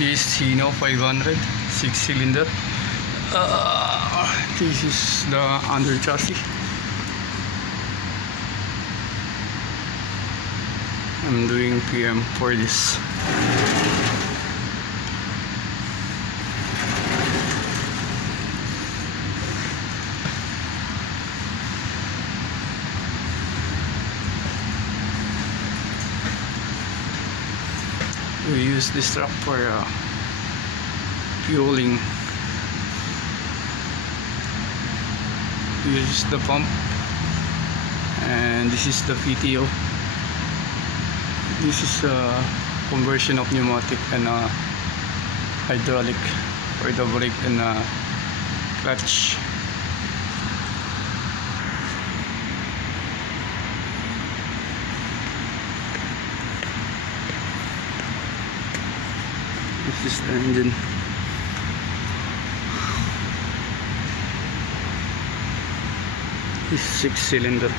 This Hino 500 6-cylinder. This is the under chassis. I'm doing PM for this. We use this truck for fueling. This is the pump, and this is the PTO. This is a conversion of pneumatic and hydraulic for the brake and clutch. This is the engine. This 6-cylinder.